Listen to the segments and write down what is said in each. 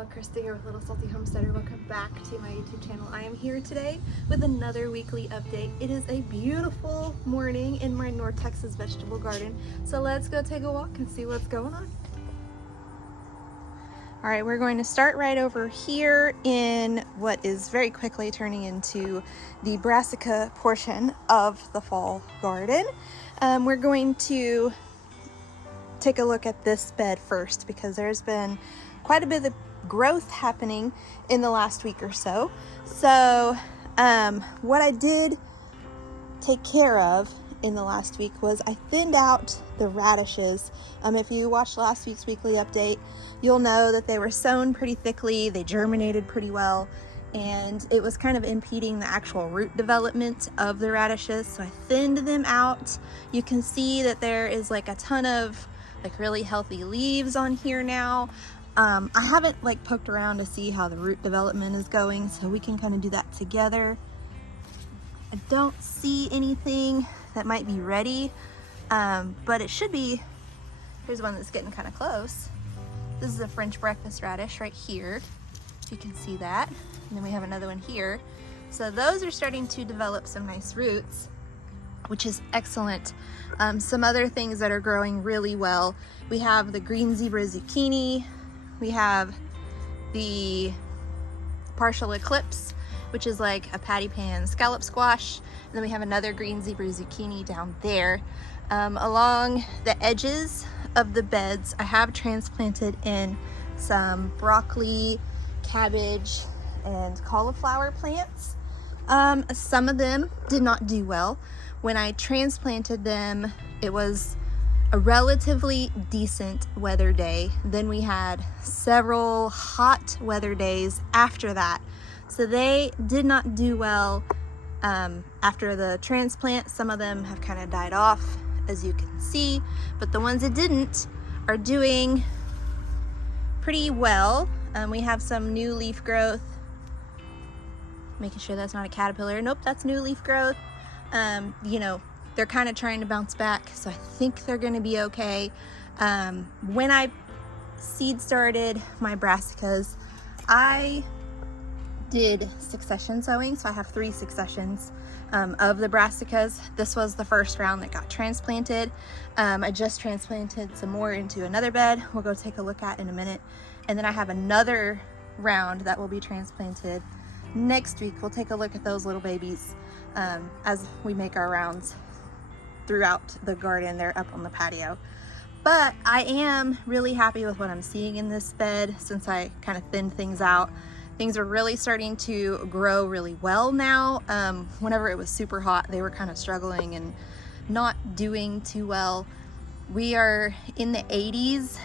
y'all, Christi here with Little Salty Homesteader. Welcome back to my YouTube channel. I am here today with another weekly update. It is a beautiful morning in my North Texas vegetable garden. So let's go take a walk and see what's going on. All right, we're going to start right over here in what is very quickly turning into the brassica portion of the fall garden. We're going to take a look at this bed first because there's been quite a bit of growth happening in the last week or so. So what I did take care of in the last week was I thinned out the radishes. If you watched last week's weekly update, you'll know that they were sown pretty thickly, they germinated pretty well, and it was kind of impeding the actual root development of the radishes. So I thinned them out. You can see that there is like a ton of like really healthy leaves on here now. I haven't like poked around to see how the root development is going, so we can kind of do that together. I don't see anything that might be ready, but it should be. Here's one that's getting kind of close. This is a French breakfast radish right here. You can see that. And then we have another one here. So those are starting to develop some nice roots, which is excellent. Some other things that are growing really well. We have the green zebra zucchini. We have the partial eclipse, which is like a patty pan scallop squash. And then we have another green zebra zucchini down there. Along the edges of the beds, I have transplanted in some broccoli, cabbage, and cauliflower plants. Some of them did not do well. When I transplanted them, it was a relatively decent weather day. Then we had several hot weather days after that. So they did not do well after the transplant. Some of them have kind of died off, as you can see, but the ones that didn't are doing pretty well. We have some new leaf growth. Making sure that's not a caterpillar. Nope, that's new leaf growth. You know, they're kind of trying to bounce back, so I think they're going to be okay. When I seed started my brassicas, I did succession sowing, so I have 3 successions of the brassicas. This was the first round that got transplanted. I just transplanted some more into another bed we'll go take a look at in a minute, and then I have another round that will be transplanted next week. We'll take a look at those little babies as we make our rounds throughout the garden. They're up on the patio. But I am really happy with what I'm seeing in this bed since I kind of thinned things out. Things are really starting to grow really well now. Whenever it was super hot, they were kind of struggling and not doing too well. We are in the 80s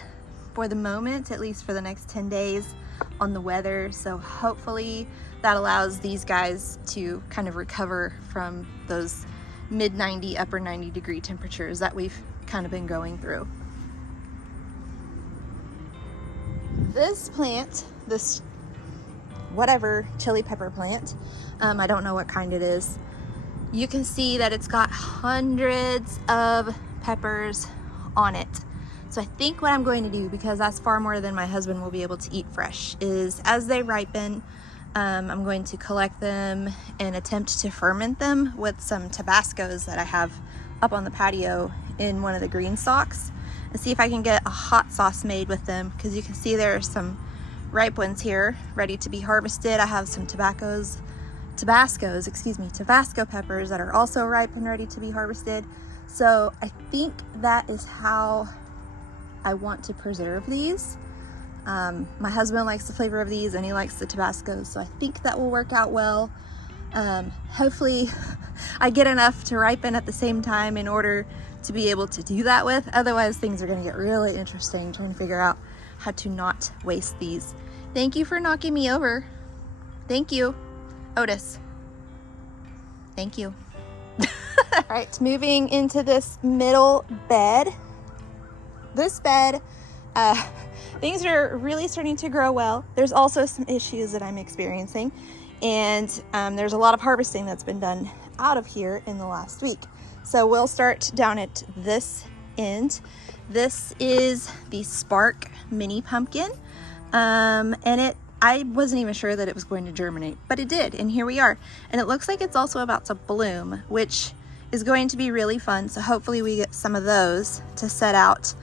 for the moment, at least for the next 10 days on the weather. So hopefully that allows these guys to kind of recover from those mid 90, upper 90 degree temperatures that we've kind of been going through. This plant, this whatever chili pepper plant, I don't know what kind it is. You can see that it's got hundreds of peppers on it. So I think what I'm going to do, because that's far more than my husband will be able to eat fresh, is as they ripen, I'm going to collect them and attempt to ferment them with some Tabascos that I have up on the patio in one of the green stalks, and see if I can get a hot sauce made with them, because you can see there are some ripe ones here ready to be harvested. I have some Tabasco peppers that are also ripe and ready to be harvested. So I think that is how I want to preserve these. My husband likes the flavor of these and he likes the Tabascos, so I think that will work out well. Hopefully I get enough to ripen at the same time in order to be able to do that with. Otherwise things are going to get really interesting trying to figure out how to not waste these. Thank you for knocking me over. Thank you, Otis. Thank you. All right, moving into this middle bed. This bed, things are really starting to grow well. There's also some issues that I'm experiencing, and there's a lot of harvesting that's been done out of here in the last week. So we'll start down at this end. This is the Spark mini pumpkin. And I wasn't even sure that it was going to germinate, but it did, and here we are. And it looks like it's also about to bloom, which is going to be really fun. So hopefully we get some of those to set out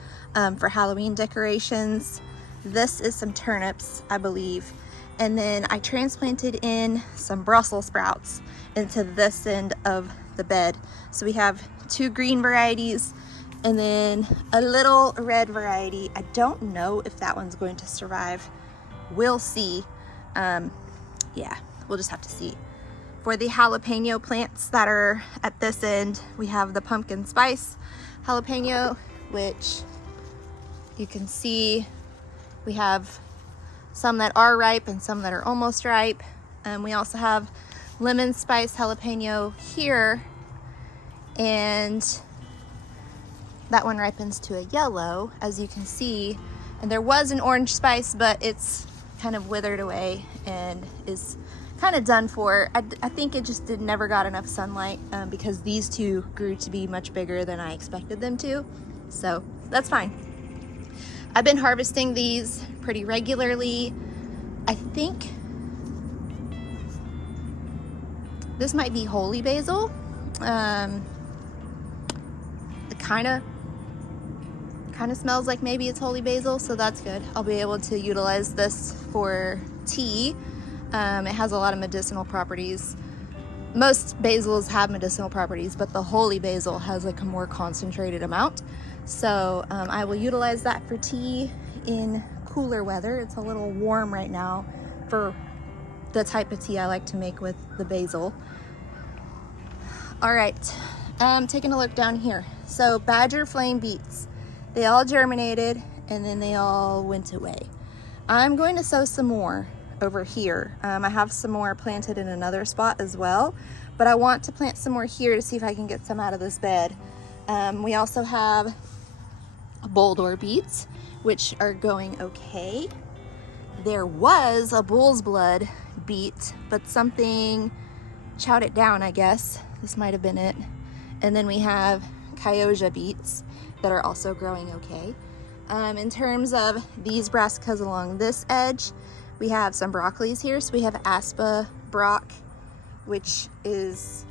for Halloween decorations. This is some turnips, I believe. And then I transplanted in some Brussels sprouts into this end of the bed. So we have 2 green varieties and then a little red variety. I don't know if that one's going to survive. We'll see. Yeah, we'll just have to see. For the jalapeno plants that are at this end, we have the pumpkin spice jalapeno, which you can see we have some that are ripe and some that are almost ripe. We also have lemon spice jalapeno here, and that one ripens to a yellow, as you can see. And there was an orange spice, but it's kind of withered away and is kind of done for. I think it just never got enough sunlight because these two grew to be much bigger than I expected them to. So that's fine. I've been harvesting these pretty regularly. I think this might be holy basil. It kind of smells like maybe it's holy basil, so that's good. I'll be able to utilize this for tea. It has a lot of medicinal properties. Most basils have medicinal properties, but the holy basil has like a more concentrated amount. So I will utilize that for tea in cooler weather. It's a little warm right now for the type of tea I like to make with the basil. All right, taking a look down here. So badger flame beets, they all germinated and then they all went away. I'm going to sow some more over here. I have some more planted in another spot as well, but I want to plant some more here to see if I can get some out of this bed. We also have Boldor beets, which are going okay. There was a bull's blood beet, but something chowed it down, I guess. This might have been it. And then we have Kyoja beets that are also growing okay. In terms of these brassicas along this edge, we have some broccolis here. So we have Aspa brock, which is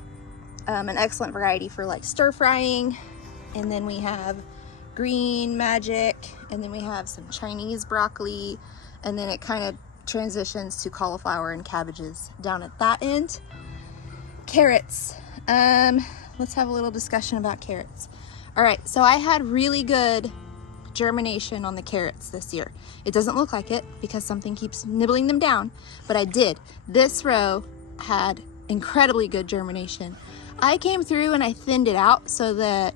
an excellent variety for like stir frying. And then we have green magic, and then we have some Chinese broccoli, and then it kind of transitions to cauliflower and cabbages down at that end. Carrots. Let's have a little discussion about carrots. All right, so I had really good germination on the carrots this year. It doesn't look like it because something keeps nibbling them down, but I did. This row had incredibly good germination. I came through and I thinned it out so that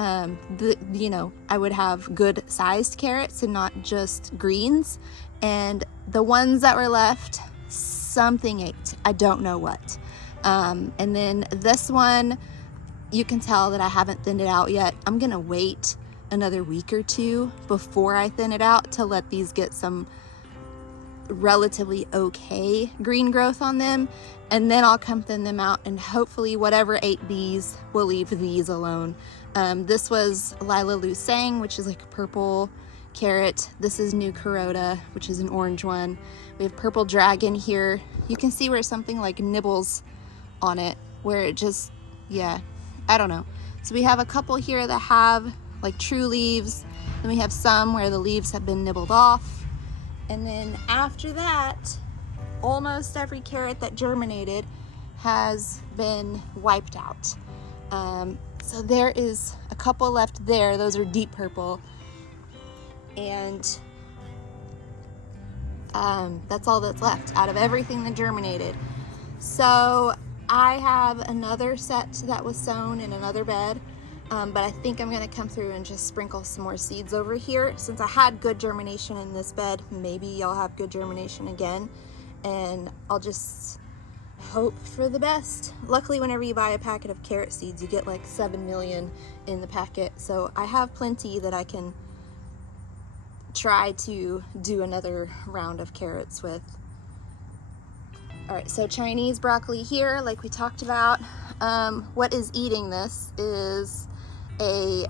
I would have good sized carrots and not just greens. And the ones that were left, something ate. I don't know what. And then this one, you can tell that I haven't thinned it out yet. I'm gonna wait another week or two before I thin it out to let these get some relatively okay green growth on them, and then I'll come thin them out, and hopefully whatever ate these will leave these alone. This was Lila Lusang, which is like a purple carrot. This is New Carota, which is an orange one. We have Purple Dragon here. You can see where something like nibbles on it, where it just, yeah, I don't know. So we have a couple here that have like true leaves. Then we have some where the leaves have been nibbled off. And then after that, almost every carrot that germinated has been wiped out. So there is a couple left there. Those are deep purple. And that's all that's left out of everything that germinated. So I have another set that was sown in another bed, but I think I'm gonna come through and just sprinkle some more seeds over here. Since I had good germination in this bed, maybe I'll have good germination again, and I'll just hope for the best. Luckily, whenever you buy a packet of carrot seeds, you get like 7 million in the packet, so I have plenty that I can try to do another round of carrots with. All right, so Chinese broccoli here, like we talked about. What is eating this is a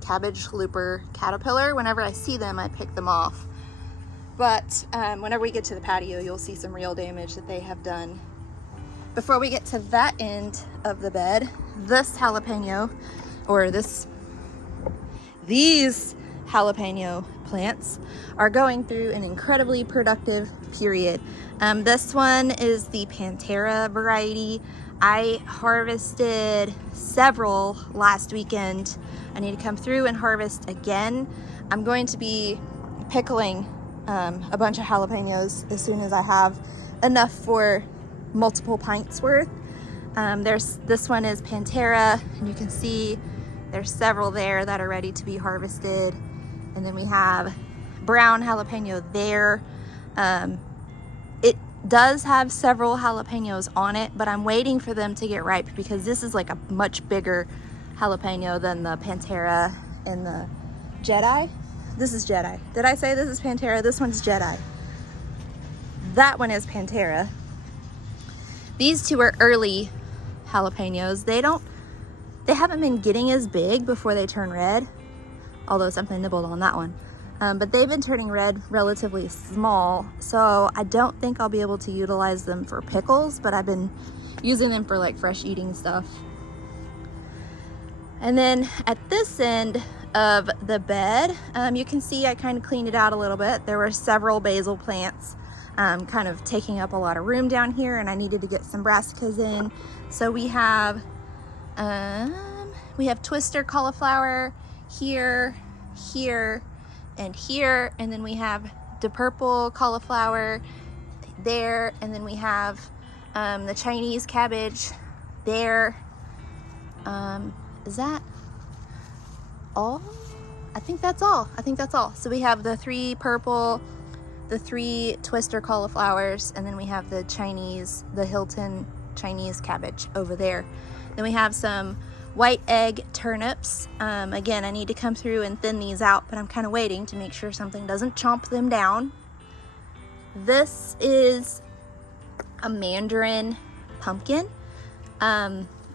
cabbage looper caterpillar. Whenever I see them, I pick them off. but whenever we get to the patio, you'll see some real damage that they have done. Before we get to that end of the bed, this jalapeno, or these jalapeno plants are going through an incredibly productive period. This one is the Pantera variety. I harvested several last weekend. I need to come through and harvest again. I'm going to be pickling a bunch of jalapenos as soon as I have enough for multiple pints worth. This one is Pantera, and you can see there's several there that are ready to be harvested. And then we have brown jalapeno there. It does have several jalapenos on it, but I'm waiting for them to get ripe because this is like a much bigger jalapeno than the Pantera and the Jedi. This is Jedi. Did I say this is Pantera? This one's Jedi. That one is Pantera. These two are early jalapenos. They haven't been getting as big before they turn red, although something nibbled on that one. But they've been turning red relatively small, so I don't think I'll be able to utilize them for pickles, but I've been using them for like fresh eating stuff. And then at this end of the bed, you can see I kind of cleaned it out a little bit. There were several basil plants kind of taking up a lot of room down here, and I needed to get some brassicas in. So we have twister cauliflower here, here, and here, and then we have the purple cauliflower there, and then we have the Chinese cabbage there. Is that all? I think that's all. So we have the three purple, the three twister cauliflowers, and then we have the Hilton Chinese cabbage over there. Then we have some white egg turnips. Again, I need to come through and thin these out, but I'm kind of waiting to make sure something doesn't chomp them down. This is a mandarin pumpkin.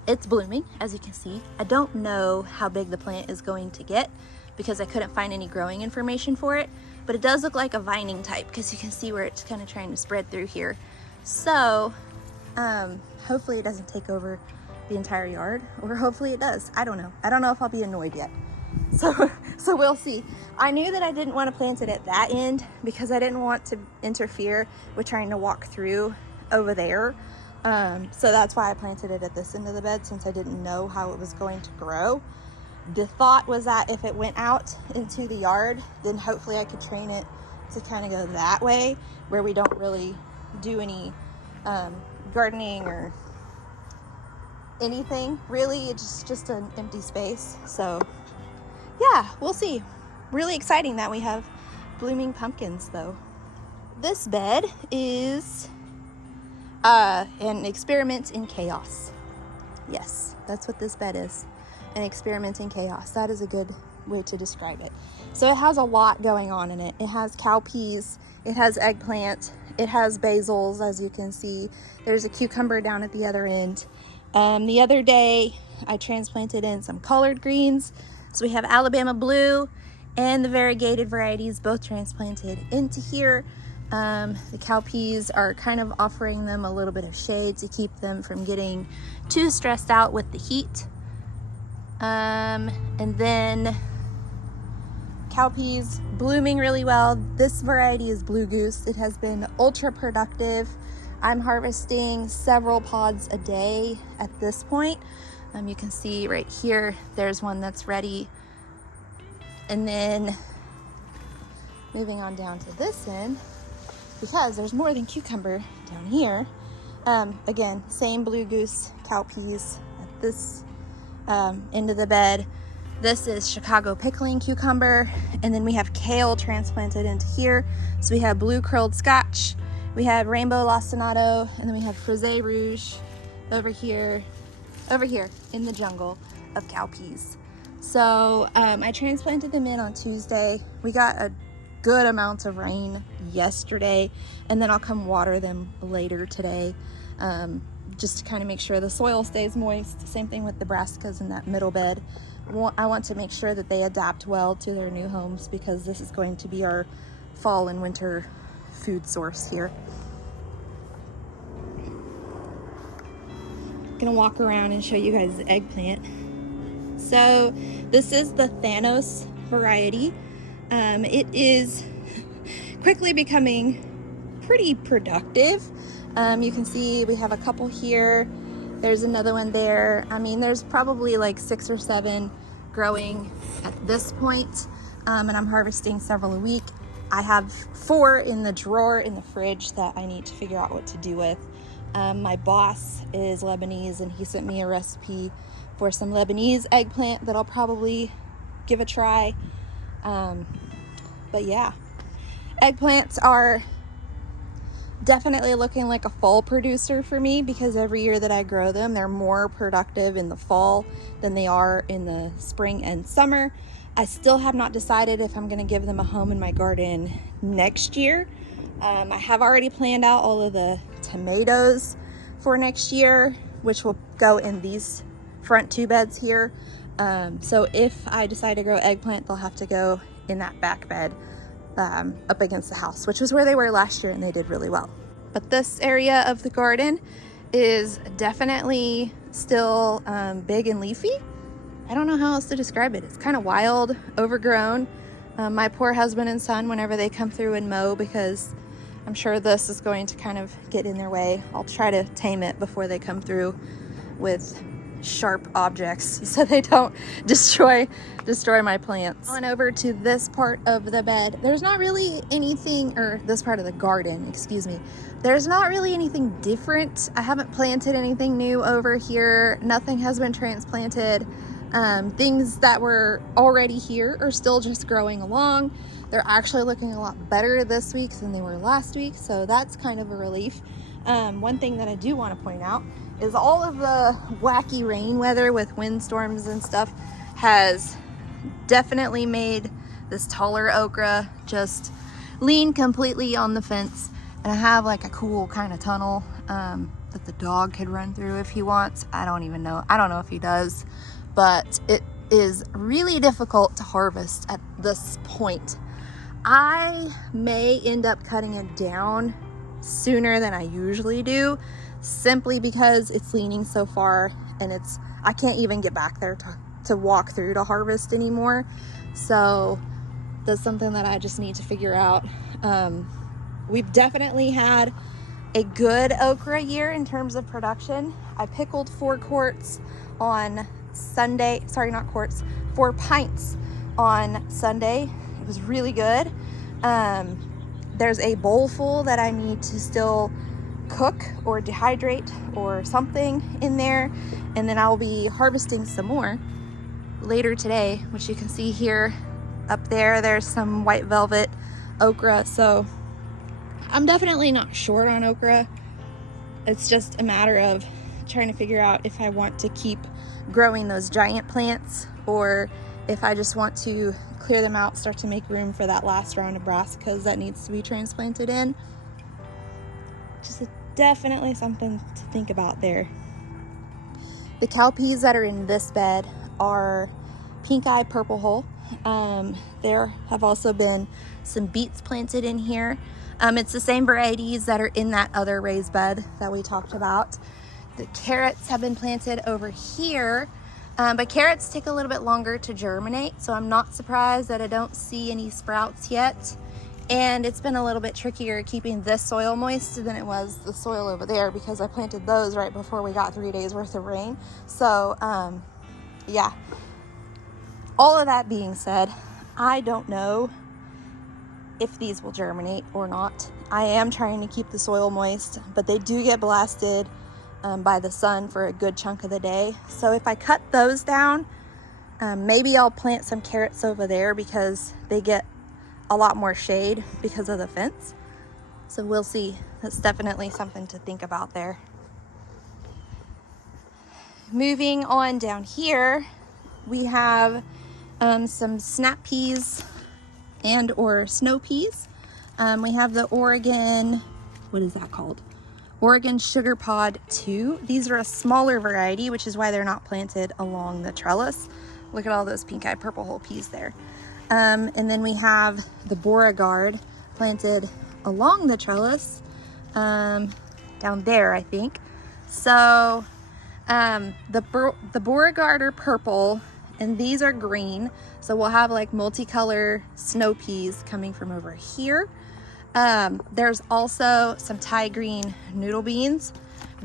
It's blooming, as you can see. I don't know how big the plant is going to get because I couldn't find any growing information for it, but it does look like a vining type because you can see where it's kind of trying to spread through here. So hopefully it doesn't take over the entire yard, or hopefully it does. I don't know if I'll be annoyed yet. So we'll see. I knew that I didn't want to plant it at that end because I didn't want to interfere with trying to walk through over there. So that's why I planted it at this end of the bed, since I didn't know how it was going to grow. The thought was that if it went out into the yard, then hopefully I could train it to kind of go that way, where we don't really do any gardening or anything really. It's just an empty space. So yeah, we'll see. Really exciting that we have blooming pumpkins though. This bed is an experiment in chaos. Yes, that's what this bed is. An experiment in chaos. That is a good way to describe it. So it has a lot going on in it. It has cowpeas, it has eggplant, it has basils, as you can see. There's a cucumber down at the other end. The other day I transplanted in some collard greens. So we have Alabama blue and the variegated varieties both transplanted into here. The cowpeas are kind of offering them a little bit of shade to keep them from getting too stressed out with the heat. And then cowpeas blooming really well. This variety is Blue Goose. It has been ultra productive. I'm harvesting several pods a day at this point. You can see right here, there's one that's ready. And then moving on down to this end, because there's more than cucumber down here. Again, same Blue Goose cowpeas at this end of the bed. This is Chicago pickling cucumber, and then we have kale transplanted into here. So we have blue curled Scotch, we have rainbow lacinato, and then we have frisee rouge over here in the jungle of cowpeas. So I transplanted them in on Tuesday. We got a good amount of rain yesterday, and then I'll come water them later today, just to kind of make sure the soil stays moist. Same thing with the brassicas in that middle bed. I want to make sure that they adapt well to their new homes, because this is going to be our fall and winter food source here. Gonna walk around and show you guys the eggplant. So this is the Thanos variety. It is quickly becoming pretty productive. You can see we have a couple here. There's another one there. I mean, there's probably like 6 or 7 growing at this point, and I'm harvesting several a week. I have 4 in the drawer in the fridge that I need to figure out what to do with. My boss is Lebanese, and he sent me a recipe for some Lebanese eggplant that I'll probably give a try. But yeah, eggplants are definitely looking like a fall producer for me, because every year that I grow them, they're more productive in the fall than they are in the spring and summer. I still have not decided if I'm going to give them a home in my garden next year. I have already planned out all of the tomatoes for next year, which will go in these front 2 beds here. So if I decide to grow eggplant, they'll have to go in that back bed up against the house, which was where they were last year, and they did really well. But this area of the garden is definitely still big and leafy. I don't know how else to describe it. It's kind of wild, overgrown. My poor husband and son, whenever they come through and mow, because I'm sure this is going to kind of get in their way. I'll try to tame it before they come through with sharp objects so they don't destroy my plants. On over to this part of the bed, there's not really anything, or this part of the garden, excuse me, there's not really anything different. I haven't planted anything new over here. Nothing has been transplanted. Things that were already here are still just growing along. They're actually looking a lot better this week than they were last week, so that's kind of a relief. One thing that I do want to point out is all of the wacky rain weather with windstorms and stuff has definitely made this taller okra just lean completely on the fence. And I have like a cool kind of tunnel that the dog could run through if he wants. I don't even know. I don't know if he does, but it is really difficult to harvest at this point. I may end up cutting it down sooner than I usually do, simply because it's leaning so far, and I can't even get back there to walk through to harvest anymore. So that's something that I just need to figure out. We've definitely had a good okra year in terms of production. I pickled 4 quarts on Sunday. Sorry, not quarts, 4 pints on Sunday. It was really good. There's a bowl full that I need to still cook or dehydrate or something in there, and then I'll be harvesting some more later today, which you can see here up there. There's some white velvet okra, so I'm definitely not short on okra. It's just a matter of trying to figure out if I want to keep growing those giant plants, or if I just want to clear them out, start to make room for that last round of brassicas that needs to be transplanted in. Just definitely something to think about there. The cowpeas that are in this bed are pink eye purple hull. There have also been some beets planted in here. It's the same varieties that are in that other raised bed that we talked about. The carrots have been planted over here, but carrots take a little bit longer to germinate, so I'm not surprised that I don't see any sprouts yet. And it's been a little bit trickier keeping this soil moist than it was the soil over there, because I planted those right before we got 3 days worth of rain. So yeah, all of that being said, I don't know if these will germinate or not. I am trying to keep the soil moist, but they do get blasted by the sun for a good chunk of the day. So if I cut those down, maybe I'll plant some carrots over there, because they get a lot more shade because of the fence. So we'll see. That's definitely something to think about there. Moving on down here, we have some snap peas and or snow peas. We have the Oregon, what is that called? Oregon Sugar Pod 2. These are a smaller variety, which is why they're not planted along the trellis. Look at all those pink eye purple hull peas there. And then we have the Beauregard, planted along the trellis, down there, I think. So the Beauregard are purple and these are green. So we'll have like multicolor snow peas coming from over here. There's also some Thai green noodle beans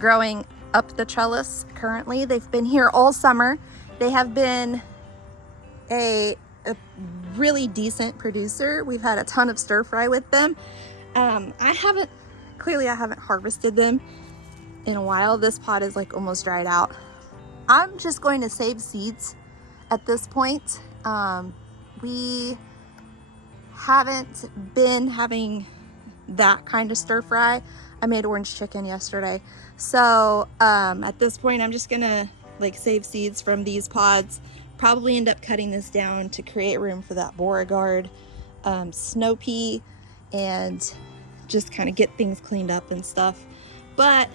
growing up the trellis currently. They've been here all summer. They have been a really decent producer. We've had a ton of stir fry with them. I haven't harvested them in a while. This pot is like almost dried out. I'm just going to save seeds at this point. We haven't been having that kind of stir fry. I made orange chicken yesterday. So at this point, I'm just gonna like save seeds from these pods. Probably end up cutting this down to create room for that Beauregard snow pea and just kind of get things cleaned up and stuff. But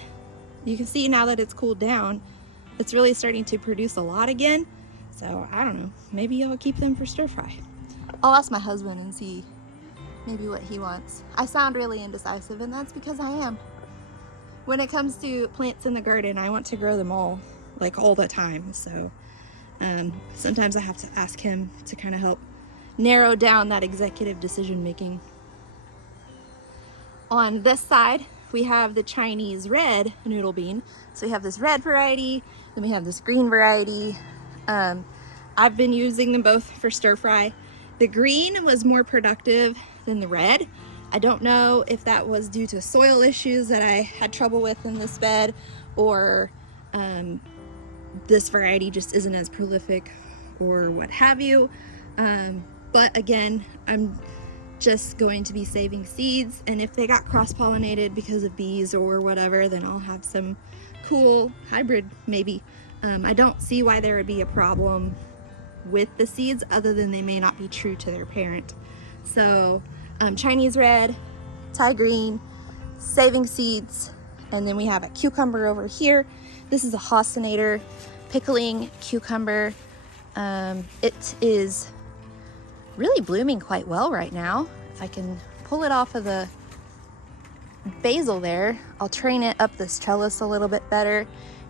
you can see now that it's cooled down, it's really starting to produce a lot again. So I don't know, maybe I'll keep them for stir fry. I'll ask my husband and see maybe what he wants. I sound really indecisive, and that's because I am. When it comes to plants in the garden, I want to grow them all, like all the time. So sometimes I have to ask him to kind of help narrow down that executive decision making. On this side, we have the Chinese red noodle bean. So we have this red variety, then we have this green variety. I've been using them both for stir fry. The green was more productive than the red. I don't know if that was due to soil issues that I had trouble with in this bed, or this variety just isn't as prolific or what have you. But again, I'm just going to be saving seeds, and if they got cross-pollinated because of bees or whatever, then I'll have some cool hybrid maybe. I don't see why there would be a problem with the seeds other than they may not be true to their parent. So Chinese red, Thai green, saving seeds, and then we have a cucumber over here. This is a Haussinator pickling cucumber. It is really blooming quite well right now. If I can pull it off of the basil there, I'll train it up this trellis a little bit better.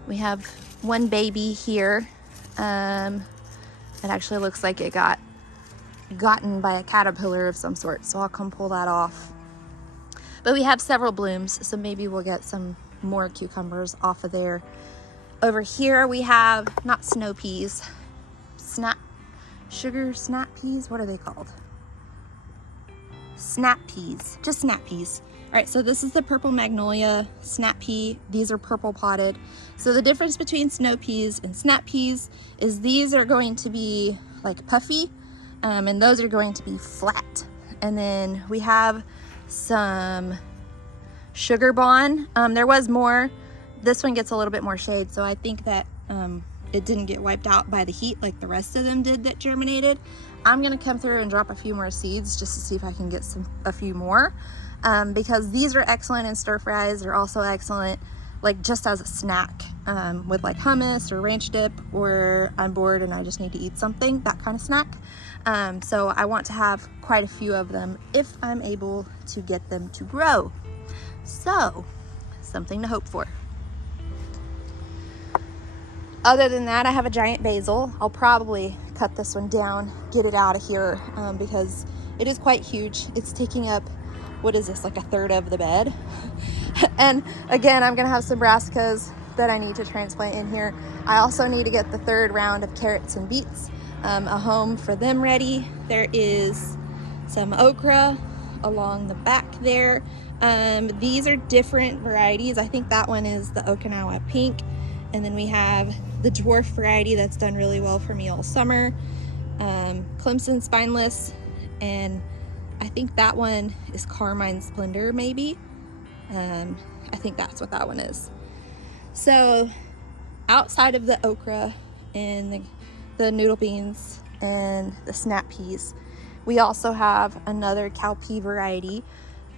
We have one baby here. It actually looks like it got gotten by a caterpillar of some sort, so I'll come pull that off. But we have several blooms, so maybe we'll get some more cucumbers off of there. Over here we have, not snow peas, sugar snap peas, what are they called? Snap peas, just snap peas. All right, so this is the purple magnolia snap pea. These are purple potted. So the difference between snow peas and snap peas is these are going to be like puffy, and those are going to be flat. And then we have some sugar bond. There was more. This one gets a little bit more shade, so I think that it didn't get wiped out by the heat like the rest of them did that germinated. I'm gonna come through and drop a few more seeds just to see if I can get a few more. Because these are excellent in stir fries. They're also excellent like just as a snack, with like hummus or ranch dip, or I'm bored and I just need to eat something, that kind of snack. So I want to have quite a few of them if I'm able to get them to grow. So something to hope for. Other than that, I have a giant basil. I'll probably cut this one down, get it out of here, because it is quite huge. It's taking up, what is this, like a third of the bed? And again, I'm gonna have some brassicas that I need to transplant in here. I also need to get the third round of carrots and beets, a home for them ready. There is some okra along the back there. These are different varieties. I think that one is the Okinawa pink. And then we have the dwarf variety that's done really well for me all summer. Clemson spineless, and I think that one is Carmine Splendor maybe. I think that's what that one is. So outside of the okra and the noodle beans and the snap peas, we also have another cowpea variety.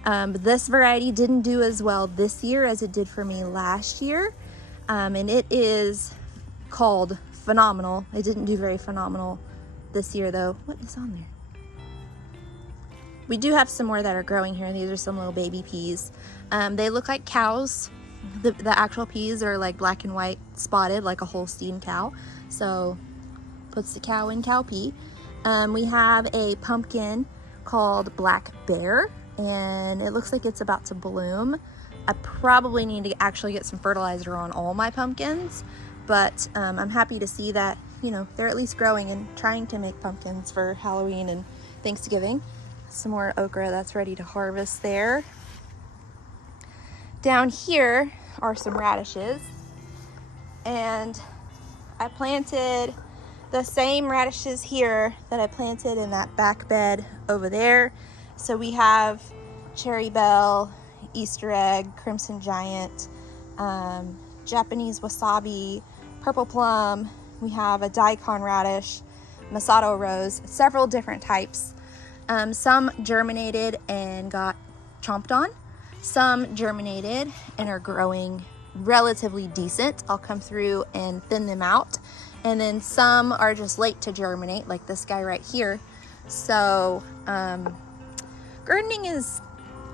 This variety didn't do as well this year as it did for me last year. And it is called Phenomenal. It didn't do very phenomenal this year though. What is on there? We do have some more that are growing here. These are some little baby peas. They look like cows. The actual peas are like black and white spotted like a Holstein cow. So puts the cow in cowpea. We have a pumpkin called Black Bear, and it looks like it's about to bloom. I probably need to actually get some fertilizer on all my pumpkins, but I'm happy to see that, you know, they're at least growing and trying to make pumpkins for Halloween and Thanksgiving. Some more okra that's ready to harvest there. Down here are some radishes, and I planted the same radishes here that I planted in that back bed over there. So we have cherry bell, Easter egg, crimson giant, Japanese wasabi, purple plum. We have a daikon radish, masato rose, several different types. Some germinated and got chomped on. Some germinated and are growing relatively decent. I'll come through and thin them out. And then some are just late to germinate, like this guy right here. So gardening is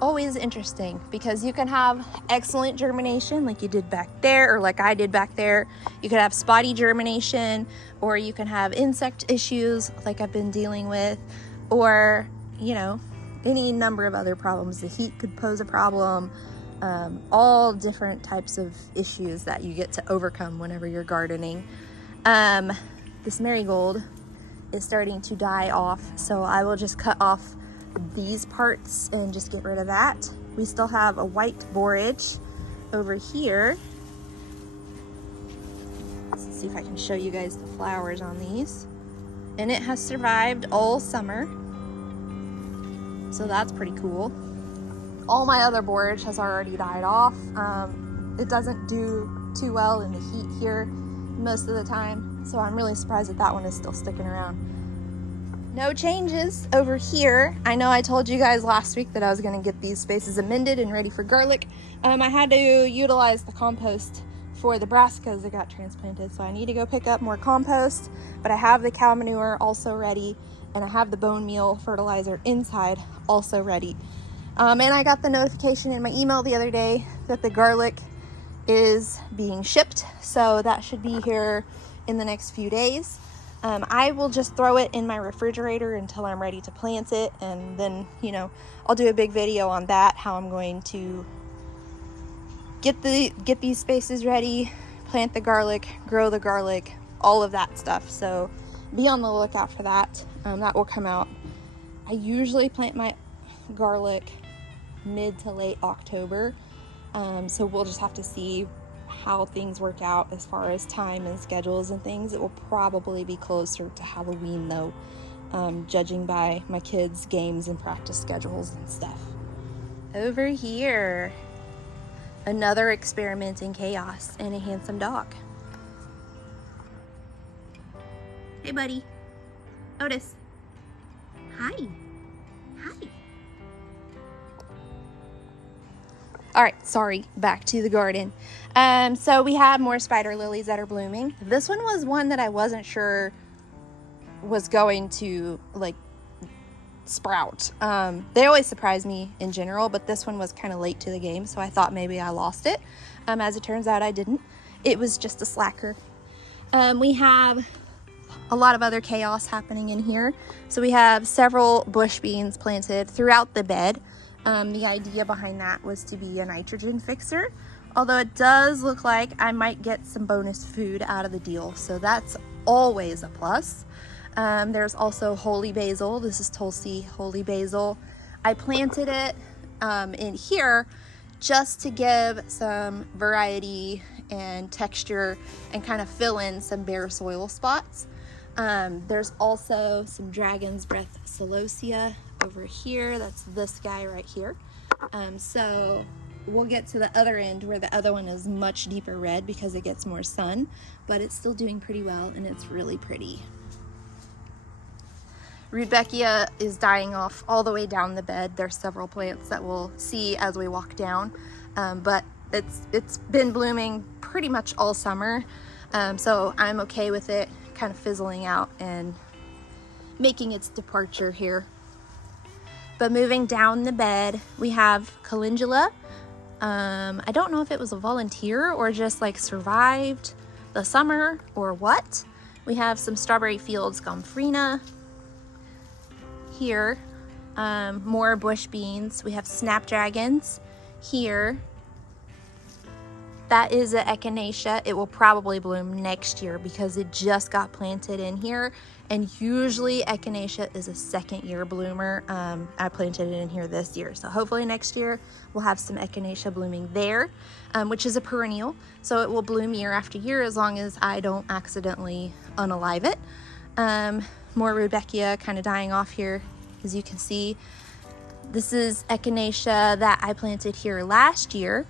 always interesting because you can have excellent germination like you did back there, or like I did back there. You could have spotty germination, or you can have insect issues like I've been dealing with, or, you know, any number of other problems. The heat could pose a problem. All different types of issues that you get to overcome whenever you're gardening. This marigold is starting to die off, so I will just cut off these parts and just get rid of that. We still have a white borage over here. Let's see if I can show you guys the flowers on these. And it has survived all summer, so that's pretty cool. All my other borage has already died off. It doesn't do too well in the heat here most of the time, so I'm really surprised that one is still sticking around. No changes over here. I know I told you guys last week that I was going to get these spaces amended and ready for garlic. I had to utilize the compost for the brassicas that got transplanted, so I need to go pick up more compost, but I have the cow manure also ready, and I have the bone meal fertilizer inside also ready. And I got the notification in my email the other day that the garlic is being shipped, so that should be here in the next few days. I will just throw it in my refrigerator until I'm ready to plant it, and then, you know, I'll do a big video on that, how I'm going to get these spaces ready, plant the garlic, grow the garlic, all of that stuff. So be on the lookout for that. That will come out. I usually plant my garlic mid to late October, so we'll just have to see how things work out as far as time and schedules and things. It will probably be closer to Halloween though, judging by my kids' games and practice schedules and stuff. Over here, another experiment in chaos and a handsome dog. Hey buddy, Otis. Hi. Hi. All right, sorry, back to the garden. So we have more spider lilies that are blooming. This one was one that I wasn't sure was going to like sprout. They always surprise me in general, but this one was kind of late to the game, so I thought maybe I lost it. As it turns out, I didn't. It was just a slacker. We have a lot of other chaos happening in here. So we have several bush beans planted throughout the bed. The idea behind that was to be a nitrogen fixer, although it does look like I might get some bonus food out of the deal, so that's always a plus. There's also holy basil. This is Tulsi holy basil. I planted it in here just to give some variety and texture and kind of fill in some bare soil spots. There's also some dragon's breath celosia over here. That's this guy right here. So we'll get to the other end where the other one is much deeper red because it gets more sun, but it's still doing pretty well and it's really pretty. Rudbeckia is dying off all the way down the bed. There's several plants that we'll see as we walk down, but it's been blooming pretty much all summer, so I'm okay with it kind of fizzling out and making its departure here. But moving down the bed, we have calendula. I don't know if it was a volunteer or just like survived the summer or what. We have some strawberry fields gomphrena here. More bush beans. We have snapdragons here. That is an echinacea. It will probably bloom next year because it just got planted in here. And usually echinacea is a second year bloomer. I planted it in here this year. So hopefully next year we'll have some echinacea blooming there, which is a perennial. So it will bloom year after year as long as I don't accidentally unalive it. More rudbeckia kind of dying off here. As you can see, this is echinacea that I planted here last year.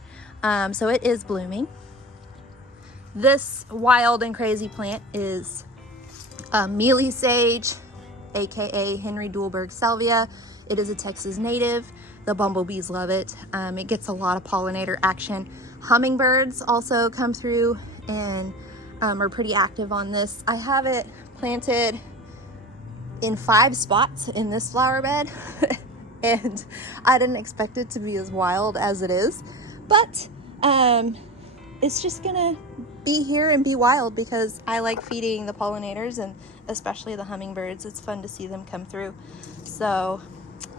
So it is blooming. This wild and crazy plant is mealy sage, aka Henry Dulberg salvia. It is a Texas native. The bumblebees love it. It gets a lot of pollinator action. Hummingbirds also come through and are pretty active on this. I have it planted in 5 spots in this flower bed and I didn't expect it to be as wild as it is. But it's just gonna be here and be wild because I like feeding the pollinators and especially the hummingbirds. It's fun to see them come through. So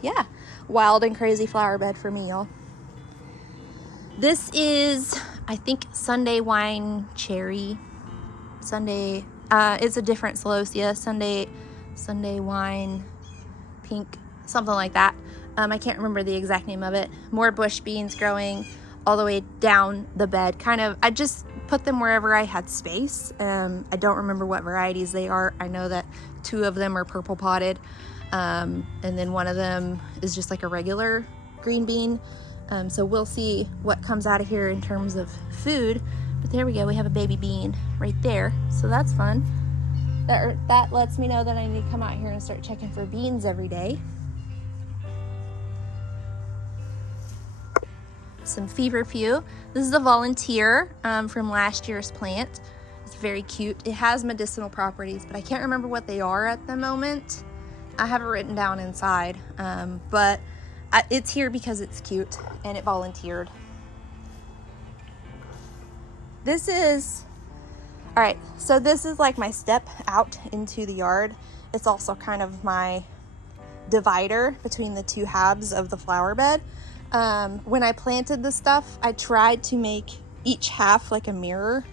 yeah, wild and crazy flower bed for me, y'all. This is, I think, Sunday wine cherry. Sunday, it's a different celosia. Sunday wine pink, something like that. I can't remember the exact name of it. More bush beans growing all the way down the bed. I just put them wherever I had space. I don't remember what varieties they are. I know that 2 of them are purple potted, and then one of them is just like a regular green bean. So we'll see what comes out of here in terms of food. But there we go, we have a baby bean right there. So that's fun. That lets me know that I need to come out here and start checking for beans every day. Some feverfew. This is a volunteer from last year's plant. It's very cute. It has medicinal properties, but I can't remember what they are at the moment. I have it written down inside, but it's here because it's cute and it volunteered. All right, so this is like my step out into the yard. It's also kind of my divider between the 2 halves of the flower bed. When I planted this stuff, I tried to make each half like a mirror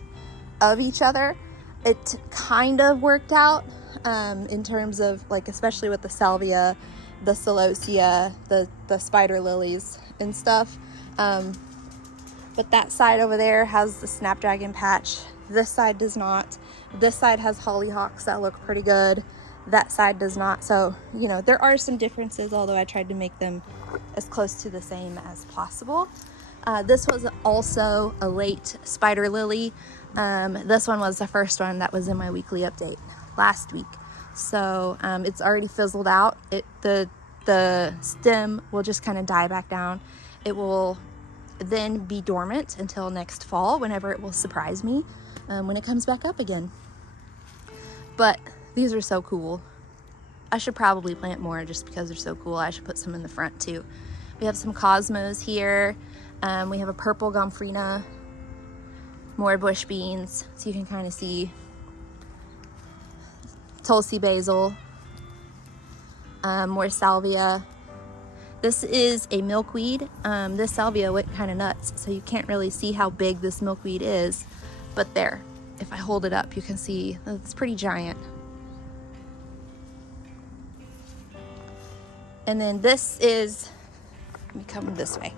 of each other. It kind of worked out in terms of like, especially with the salvia, the celosia, the spider lilies and stuff. But that side over there has the snapdragon patch. This side does not. This side has hollyhocks that look pretty good. That side does not. So, you know, there are some differences, although I tried to make them as close to the same as possible. This was also a late spider lily. This one was the first one that was in my weekly update last week. So it's already fizzled out. The stem will just kind of die back down. It will then be dormant until next fall, whenever it will surprise me when it comes back up again. But these are so cool. I should probably plant more just because they're so cool. I should put some in the front too. We have some cosmos here. We have a purple gomphrena, more bush beans, so you can kind of see Tulsi basil, more salvia. This is a milkweed. This salvia went kind of nuts, so you can't really see how big this milkweed is, but there, if I hold it up, you can see it's pretty giant. And then this is, let me come this way.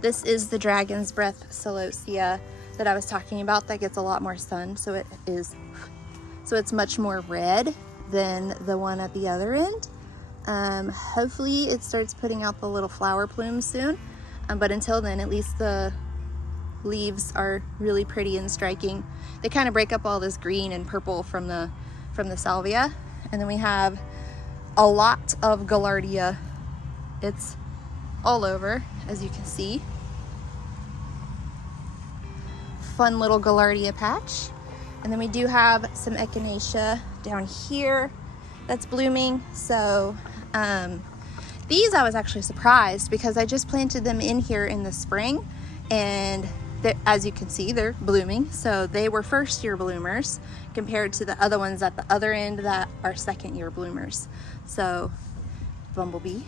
This is the dragon's breath celosia that I was talking about that gets a lot more sun, so it's much more red than the one at the other end. Hopefully it starts putting out the little flower plumes soon, but until then, at least the leaves are really pretty and striking. They kind of break up all this green and purple from the salvia. And then we have a lot of gaillardia. It's all over, as you can see. Fun little gaillardia patch. And then we do have some echinacea down here that's blooming. So These I was actually surprised because I just planted them in here in the spring, and as you can see, they're blooming. So they were first year bloomers compared to the other ones at the other end that are second year bloomers. So bumblebee,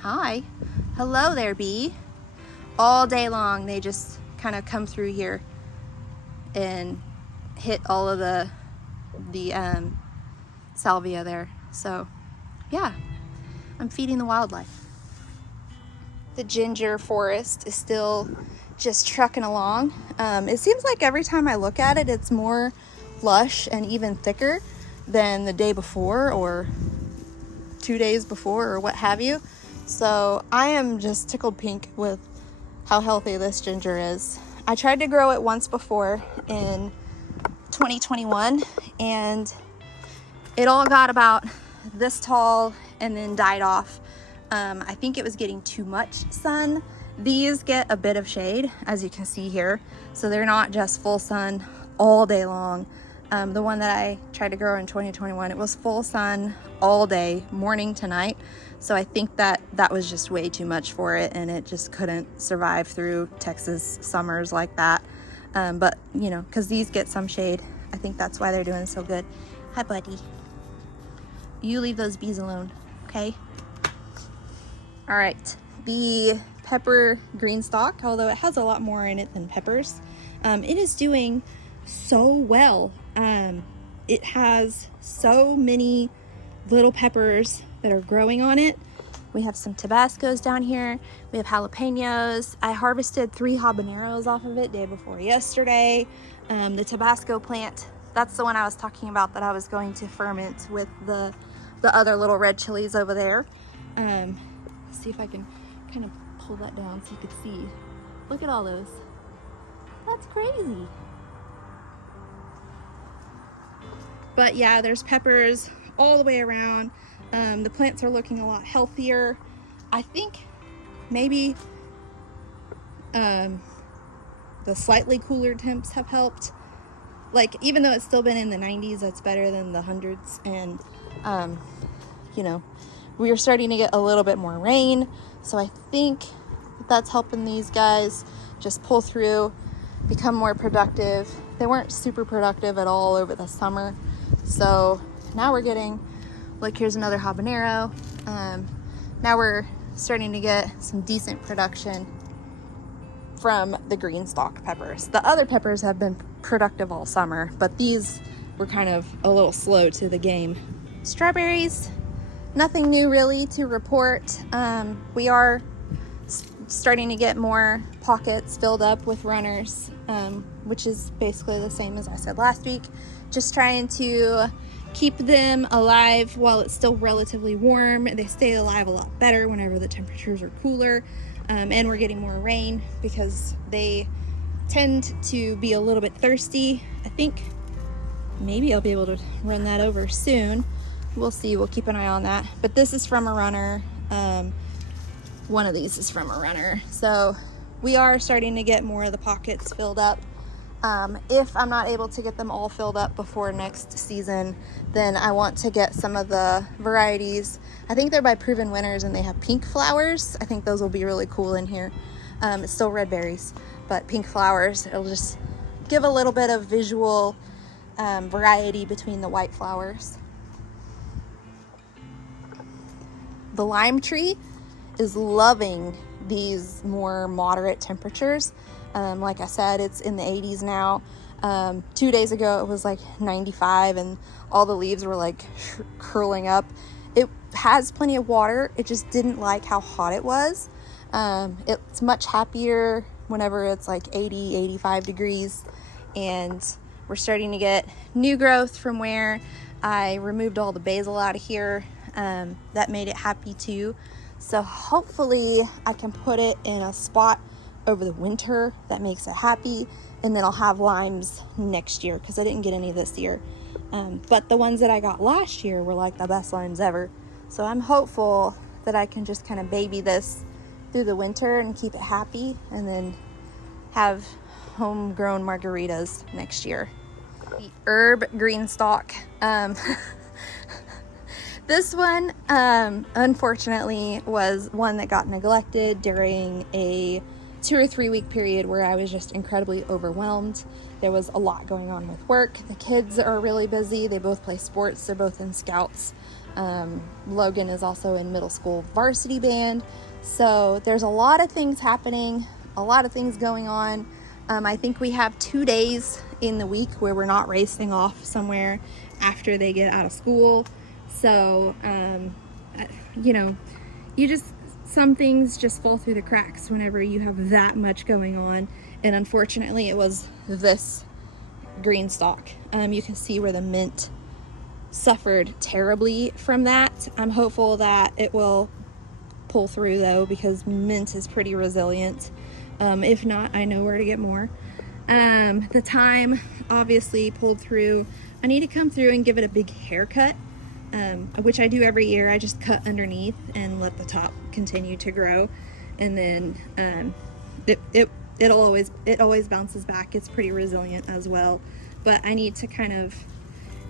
hi, hello there, bee. All day long they just kind of come through here and hit all of the salvia there. So yeah, I'm feeding the wildlife. The ginger forest is still just trucking along. It seems like every time I look at it, it's more lush and even thicker than the day before or 2 days before or what have you. So I am just tickled pink with how healthy this ginger is. I tried to grow it once before in 2021, and it all got about this tall and then died off. I think it was getting too much sun. These get a bit of shade, as you can see here, so they're not just full sun all day long. The one that I tried to grow in 2021, it was full sun all day, morning to night. So I think that was just way too much for it, and it just couldn't survive through Texas summers like that. But you know, because these get some shade, I think that's why they're doing so good. Hi, buddy. You leave those bees alone, okay? All right, the pepper green stalk, although it has a lot more in it than peppers, it is doing so well. It has so many little peppers that are growing on it. We have some Tabascos down here. We have jalapenos. I harvested 3 habaneros off of it day before yesterday. The Tabasco plant, that's the one I was talking about that I was going to ferment with the other little red chilies over there. See if I can kind of pull that down so you can see. Look at all those. That's crazy. But yeah, there's peppers all the way around. The plants are looking a lot healthier. I think maybe the slightly cooler temps have helped. Like, even though it's still been in the 90s, that's better than the hundreds. And you know, we are starting to get a little bit more rain, so I think that's helping these guys just pull through, become more productive. They weren't super productive at all over the summer, so now we're getting, like, here's another habanero. Now we're starting to get some decent production from the green stalk peppers. The other peppers have been productive all summer, but these were kind of a little slow to the game. Strawberries, nothing new really to report. We are starting to get more pockets filled up with runners, which is basically the same as I said last week. Just trying to keep them alive while it's still relatively warm. They stay alive a lot better whenever the temperatures are cooler, and we're getting more rain because they tend to be a little bit thirsty. I think maybe I'll be able to run that over soon. We'll see, we'll keep an eye on that. But this is from a runner. One of these is from a runner. So we are starting to get more of the pockets filled up. If I'm not able to get them all filled up before next season, then I want to get some of the varieties. I think they're by Proven Winners and they have pink flowers. I think those will be really cool in here. It's still red berries, but pink flowers. It'll just give a little bit of visual variety between the white flowers. The lime tree is loving these more moderate temperatures. Like I said, it's in the 80s now. 2 days ago it was like 95 and all the leaves were like curling up. It has plenty of water. It just didn't like how hot it was. It's much happier whenever it's like 80, 85 degrees, and we're starting to get new growth from where I removed all the basil out of here. That made it happy too. So hopefully I can put it in a spot over the winter that makes it happy, and then I'll have limes next year because I didn't get any this year. But the ones that I got last year were like the best limes ever. So I'm hopeful that I can just kind of baby this through the winter and keep it happy, and then have homegrown margaritas next year. The herb green stalk. This one, unfortunately, was one that got neglected during a 2 or 3 week period where I was just incredibly overwhelmed. There was a lot going on with work. The kids are really busy. They both play sports. They're both in scouts. Logan is also in middle school varsity band. So there's a lot of things happening, a lot of things going on. I think we have 2 days in the week where we're not racing off somewhere after they get out of school. So, you know, some things just fall through the cracks whenever you have that much going on. And unfortunately, it was this green stalk. You can see where the mint suffered terribly from that. I'm hopeful that it will pull through though, because mint is pretty resilient. If not, I know where to get more. The thyme obviously pulled through. I need to come through and give it a big haircut, which I do every year. I just cut underneath and let the top continue to grow, and then it always bounces back. It's pretty resilient as well, but I need to kind of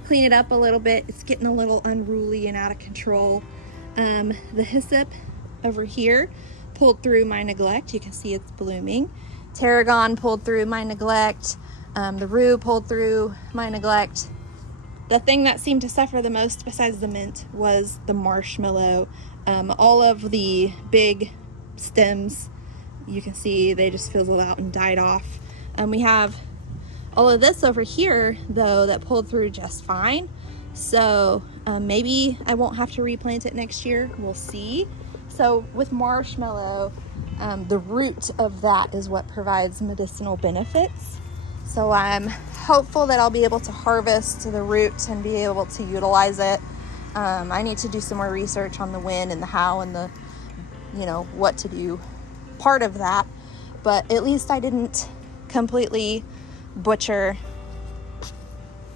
clean it up a little bit. It's getting a little unruly and out of control. The hyssop over here pulled through my neglect. You can see it's blooming. Tarragon pulled through my neglect. The rue pulled through my neglect. The thing that seemed to suffer the most besides the mint was the marshmallow. All of the big stems, you can see they just fizzled out and died off. We have all of this over here though that pulled through just fine. So maybe I won't have to replant it next year. We'll see. So with marshmallow, the root of that is what provides medicinal benefits. So I'm hopeful that I'll be able to harvest the root and be able to utilize it. I need to do some more research on the when and the how and the, you know, what to do part of that. But at least I didn't completely butcher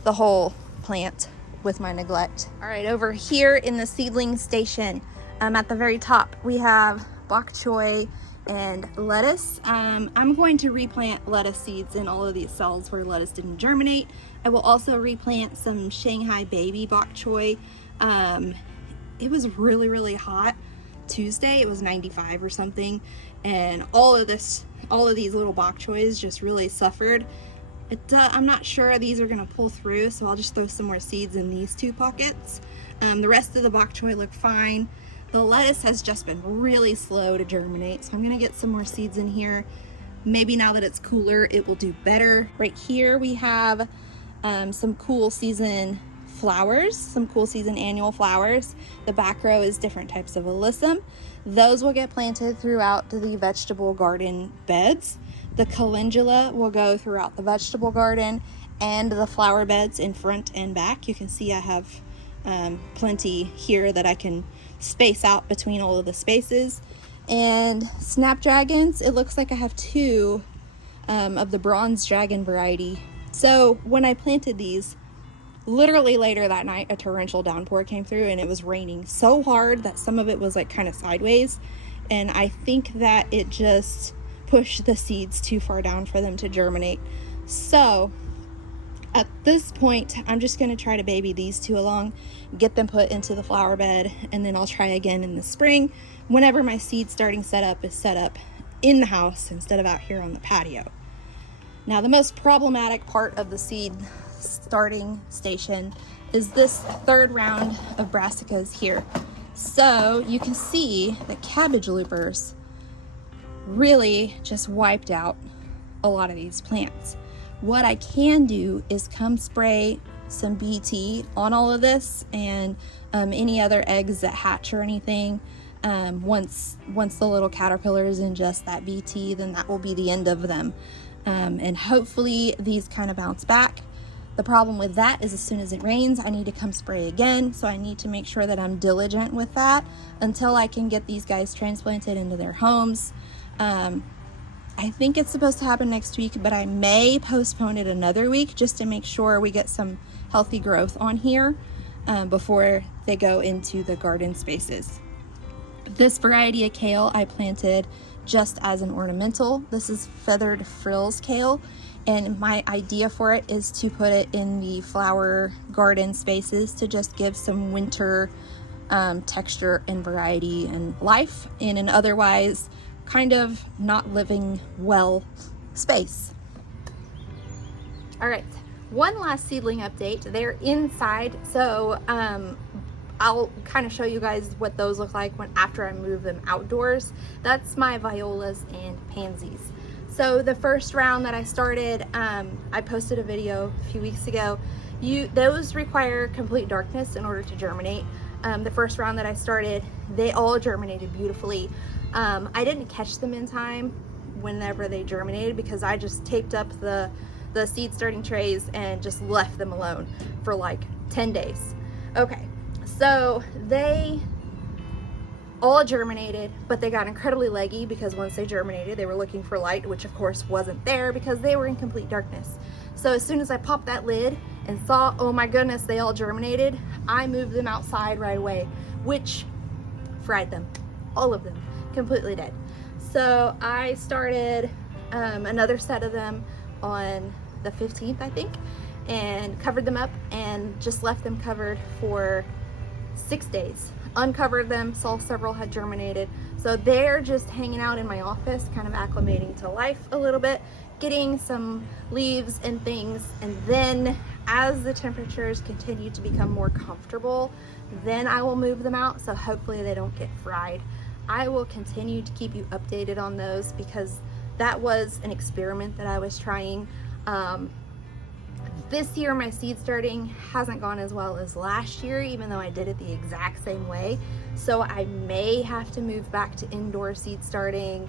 the whole plant with my neglect. All right, over here in the seedling station, at the very top, we have bok choy and lettuce. I'm going to replant lettuce seeds in all of these cells where lettuce didn't germinate. I will also replant some Shanghai baby bok choy. It was really, really hot Tuesday. It was 95 or something, and all of these little bok choys just really suffered. I'm not sure these are gonna pull through, so I'll just throw some more seeds in these 2 pockets. The rest of the bok choy look fine. The lettuce has just been really slow to germinate, so I'm gonna get some more seeds in here. Maybe now that it's cooler, it will do better. Right here we have some cool season flowers, some cool season annual flowers. The back row is different types of alyssum. Those will get planted throughout the vegetable garden beds. The calendula will go throughout the vegetable garden and the flower beds in front and back. You can see I have plenty here that I can space out between all of the spaces. And snapdragons, it looks like I have 2 of the bronze dragon variety. So when I planted these, literally later that night, a torrential downpour came through and it was raining so hard that some of it was like kind of sideways. And I think that it just pushed the seeds too far down for them to germinate. So at this point, I'm just going to try to baby these 2 along, get them put into the flower bed, and then I'll try again in the spring whenever my seed starting setup is set up in the house instead of out here on the patio. Now, the most problematic part of the seed starting station is this 3rd round of brassicas here. So you can see the cabbage loopers really just wiped out a lot of these plants. What I can do is come spray some BT on all of this and any other eggs that hatch or anything. Once the little caterpillars ingest that BT, then that will be the end of them. And hopefully these kind of bounce back. The problem with that is as soon as it rains, I need to come spray again. So I need to make sure that I'm diligent with that until I can get these guys transplanted into their homes. I think it's supposed to happen next week, but I may postpone it another week just to make sure we get some healthy growth on here before they go into the garden spaces. This variety of kale I planted just as an ornamental. This is feathered frills kale, and my idea for it is to put it in the flower garden spaces to just give some winter texture and variety and life in an otherwise kind of not living well space. All right, one last seedling update. They're inside, so I'll kind of show you guys what those look like after I move them outdoors. That's my violas and pansies. So the first round that I started, I posted a video a few weeks ago. Those require complete darkness in order to germinate. The first round that I started, they all germinated beautifully. I didn't catch them in time whenever they germinated because I just taped up the seed starting trays and just left them alone for like 10 days. Okay, so they all germinated, but they got incredibly leggy because once they germinated, they were looking for light, which of course wasn't there because they were in complete darkness. So as soon as I popped that lid and saw, oh my goodness, they all germinated, I moved them outside right away, which fried them, all of them, completely dead. So I started another set of them on the 15th, I think, and covered them up and just left them covered for 6 days. Uncovered them, saw several had germinated. So they're just hanging out in my office, kind of acclimating to life a little bit, getting some leaves and things. And then as the temperatures continue to become more comfortable, then I will move them out. So hopefully they don't get fried. I will continue to keep you updated on those because that was an experiment that I was trying. This year my seed starting hasn't gone as well as last year, even though I did it the exact same way. So I may have to move back to indoor seed starting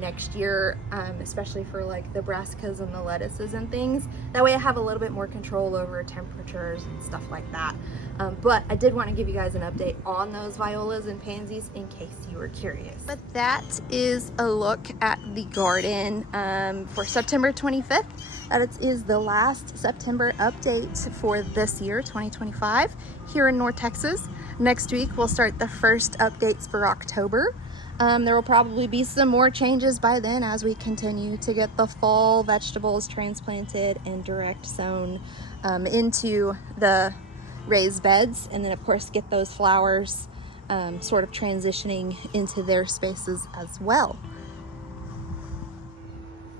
next year, especially for like the brassicas and the lettuces and things. That way I have a little bit more control over temperatures and stuff like that. But I did want to give you guys an update on those violas and pansies in case you were curious. But that is a look at the garden for September 25th. That is the last September update for this year, 2025, here in North Texas. Next week, we'll start the first updates for October. There will probably be some more changes by then as we continue to get the fall vegetables transplanted and direct sown into the raised beds. And then of course get those flowers sort of transitioning into their spaces as well.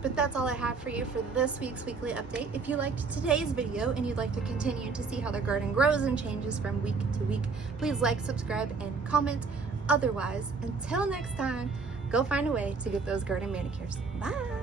But that's all I have for you for this week's weekly update. If you liked today's video and you'd like to continue to see how the garden grows and changes from week to week, please like, subscribe, and comment. Otherwise, until next time, go find a way to get those garden manicures. Bye!